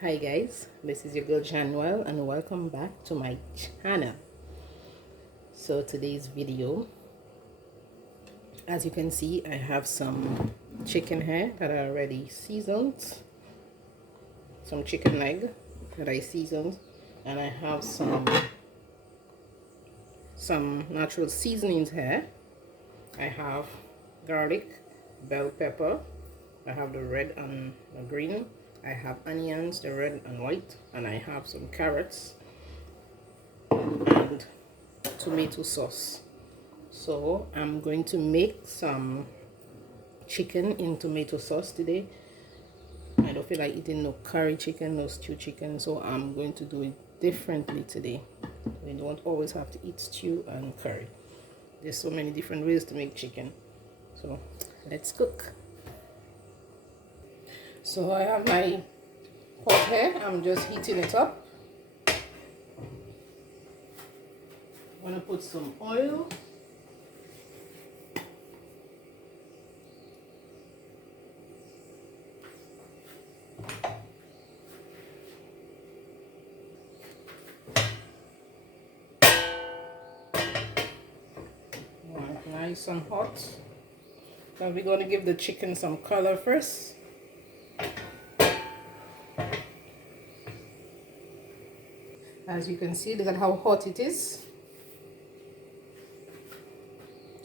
Hi guys, this is your girl janNOEL and welcome back to my channel. So today's video, as you can see, I have some chicken here that are already seasoned, some chicken leg that I seasoned, and I have some natural seasonings here. I have garlic, bell pepper, I have the red and the green, I have onions, the red and white, and I have some carrots and tomato sauce. So I'm going to make some chicken in tomato sauce today. I don't feel like eating no curry chicken, no stew chicken, so I'm going to do it differently today. We don't always have to eat stew and curry. There's so many different ways to make chicken. So let's cook. So I have my pot here. I'm just heating it up. I'm going to put some oil. Nice and hot. Now we're going to give the chicken some color first. As you can see, look at how hot it is.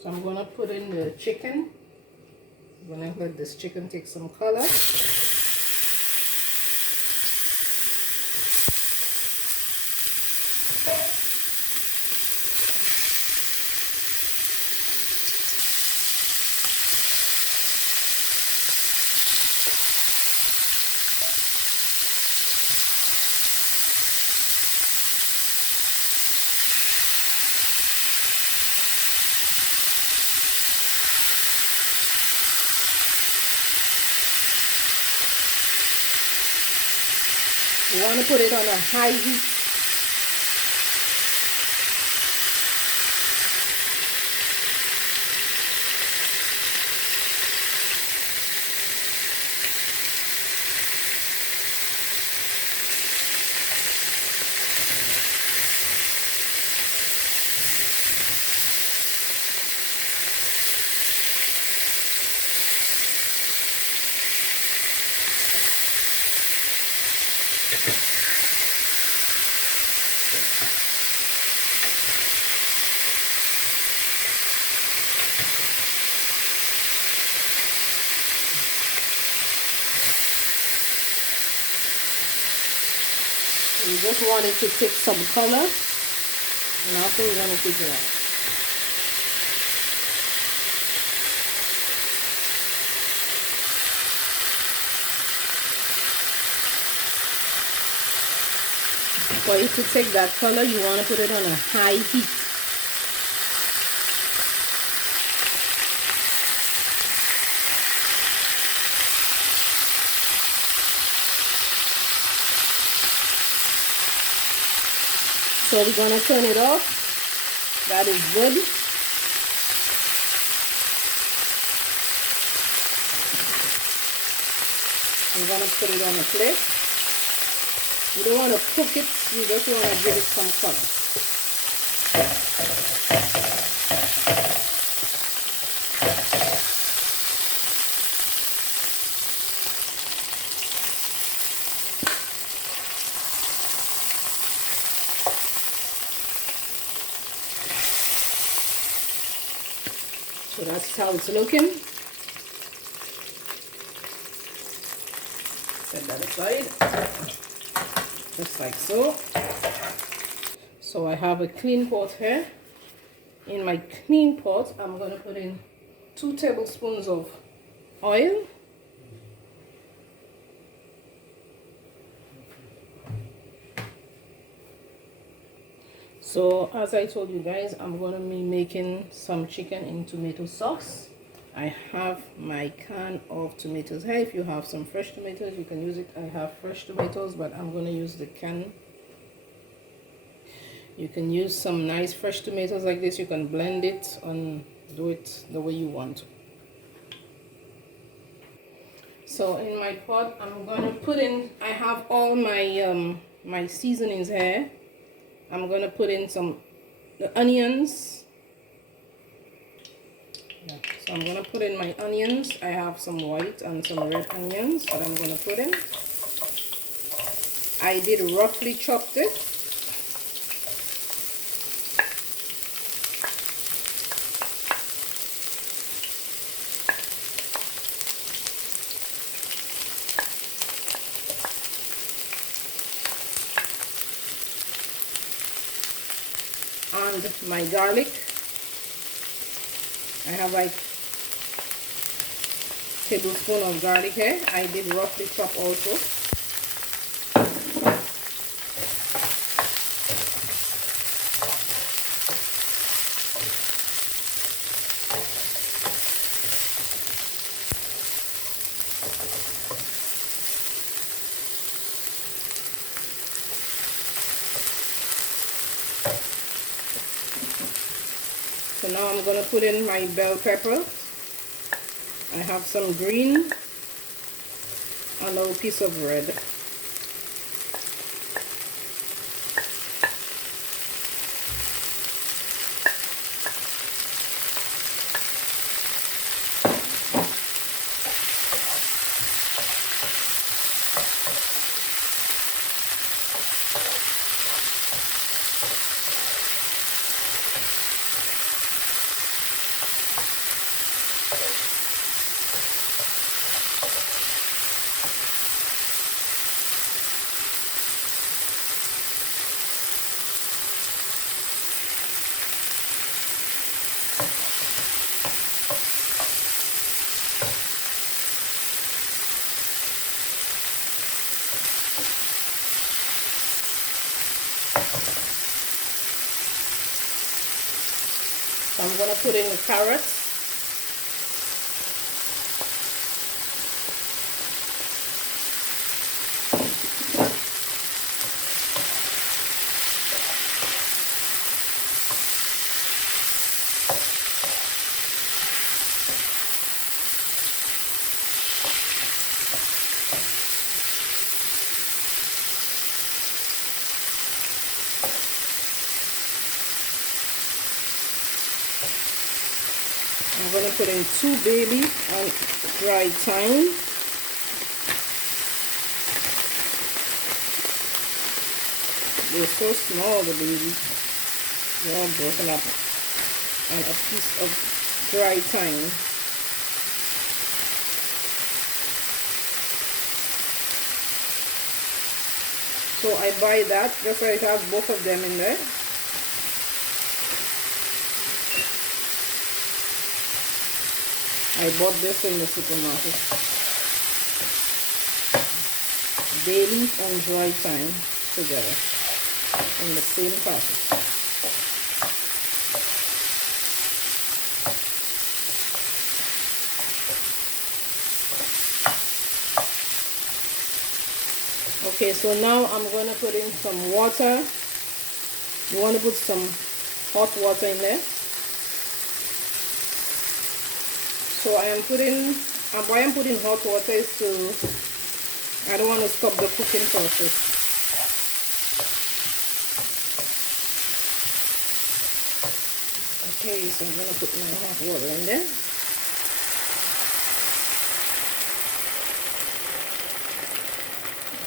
So I'm going to put in the chicken. I'm going to let this chicken take some color. You want to put it on a high heat. We just want it to take some color, and after we're going to take it out. For it to take that color, you want to put it on a high heat. So we're going to turn it off. That is good. I'm going to put it on a plate. You don't want to cook it, you just want to give it some color. So that's how it's looking. Set that aside. Just like so. So I have a clean pot here. In my clean pot, I'm going to put in 2 tablespoons of oil. So as I told you guys, I'm going to be making some chicken in tomato sauce. I have my can of tomatoes here. If you have some fresh tomatoes, you can use it. I have fresh tomatoes, but I'm going to use the can. You can use some nice fresh tomatoes like this. You can blend it and do it the way you want. So in my pot, I'm gonna put in, I have all my my seasonings here. I'm gonna put in some onions. Yeah. So I'm gonna put in my onions. I have some white and some red onions that I'm gonna put in. I did roughly chopped it. And my garlic. I have like tablespoon of garlic here. I did roughly chop also. So now I'm gonna put in my bell pepper. I have some green and a little piece of red. So I'm gonna put in the carrots. I'm going to put in 2 bay leaf and dried thyme. They're so small, the bay leaf. They're all broken up. And a piece of dried thyme. So I buy that just so it has both of them in there. I bought this in the supermarket. Bay leaf and dried thyme together in the same packet. Okay, so now I'm going to put in some water. You want to put some hot water in there. So I am putting, why I'm putting hot water is to, I don't want to stop the cooking process. Okay, so I'm going to put my hot water in there.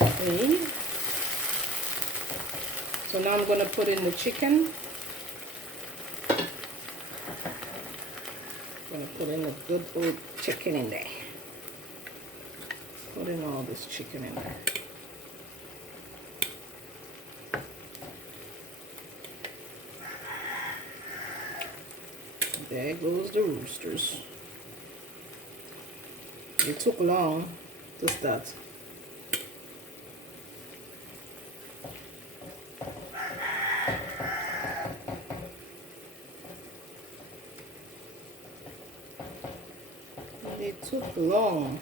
Okay. So now I'm going to put in the chicken. I'm going to put in a good old chicken in there. Put in all this chicken in there. There goes the roosters. It took long to start. It took long.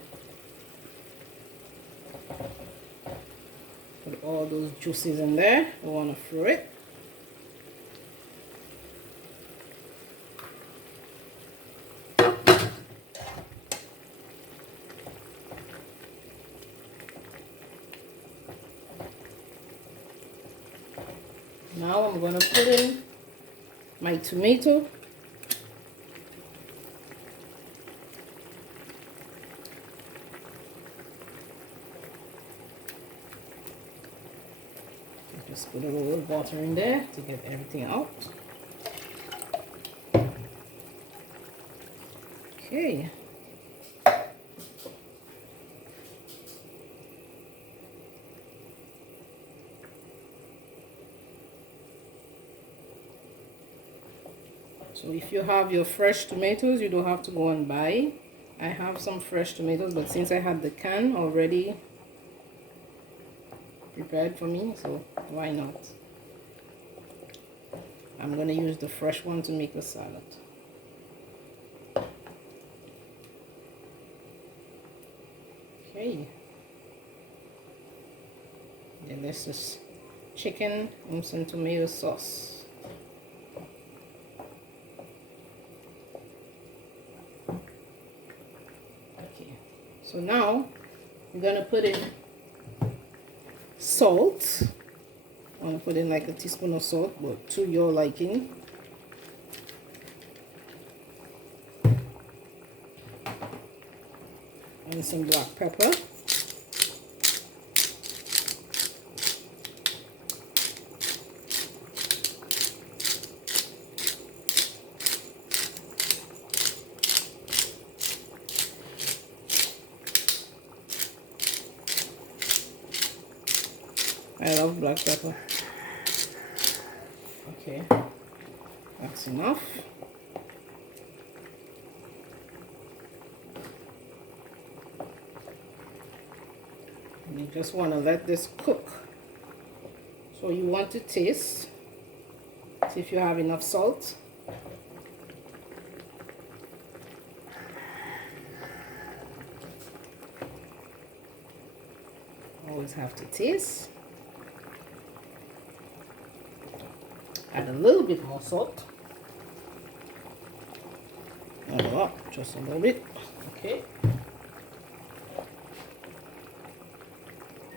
Put all those juices in there. We want to throw it. Now I'm going to put in my tomato. Just put a little water in there to get everything out. Okay. So if you have your fresh tomatoes, you don't have to go and buy. I have some fresh tomatoes, but since I had the can already prepared for me, so why not? I'm gonna use the fresh one to make the salad. Okay. Then this is chicken and some tomato sauce. Okay. So now we're gonna put in salt. I'm gonna put in like a teaspoon of salt, but to your liking. And some black pepper. I love black pepper. Okay, that's enough. And you just want to let this cook. So you want to taste, see if you have enough salt. Always have to taste. Add a little bit more salt. Not a lot, just a little bit. Okay.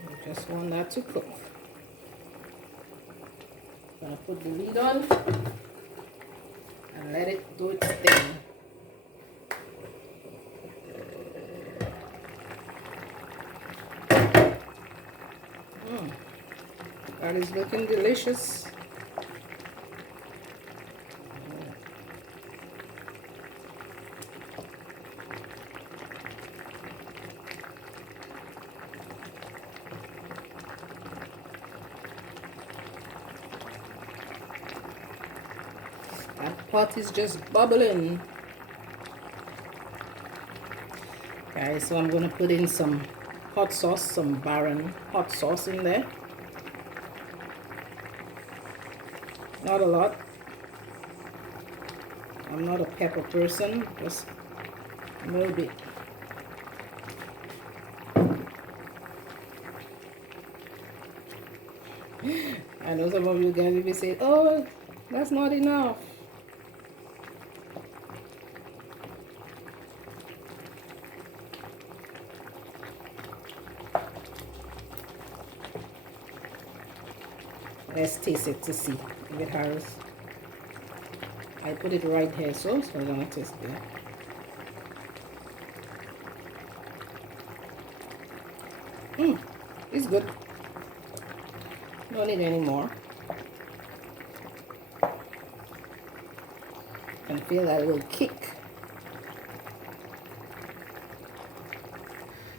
You just want that to cook. I'm gonna put the lid on and let it do its thing. That is looking delicious. That pot is just bubbling. Guys, so I'm gonna put in some hot sauce, some Baron hot sauce in there. Not a lot. I'm not a pepper person, just a little bit. I know some of you guys will be saying, oh, that's not enough. Let's taste it to see if it has. I put it right here, so I'm gonna taste it. It's good. Don't need any more. Can feel that little kick.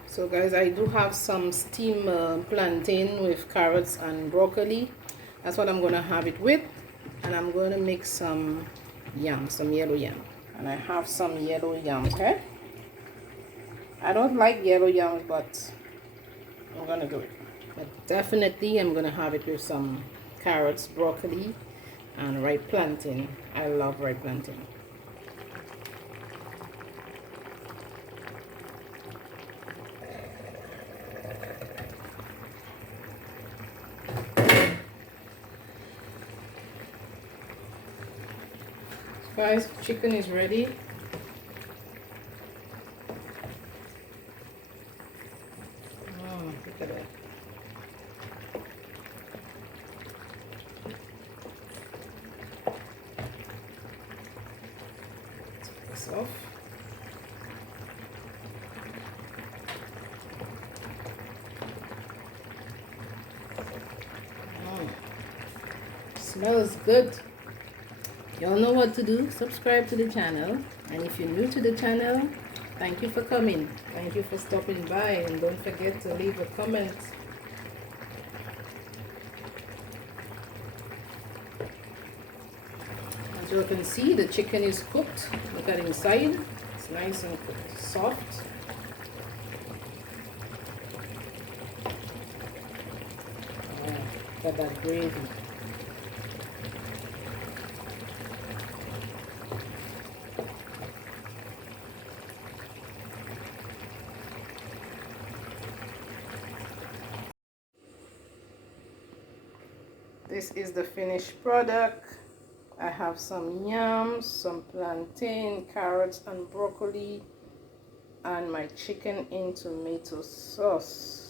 So guys, I do have some steamed plantain with carrots and broccoli. That's what I'm gonna have it with, and I'm gonna make some yam, some yellow yam, and I have some yellow yam. Okay, I don't like yellow yams, but I'm gonna do it. But definitely I'm gonna have it with some carrots, broccoli, and ripe plantain. I love ripe plantain. Guys, chicken is ready. Oh, look at that. smells good. Y'all know what to do. Subscribe to the channel, and if you're new to the channel, thank you for coming. Thank you for stopping by, and don't forget to leave a comment. As you can see, the chicken is cooked. Look at inside. It's nice and cooked, soft. Look at that gravy. This is the finished product. I have some yams, some plantain, carrots and broccoli, and my chicken in tomato sauce.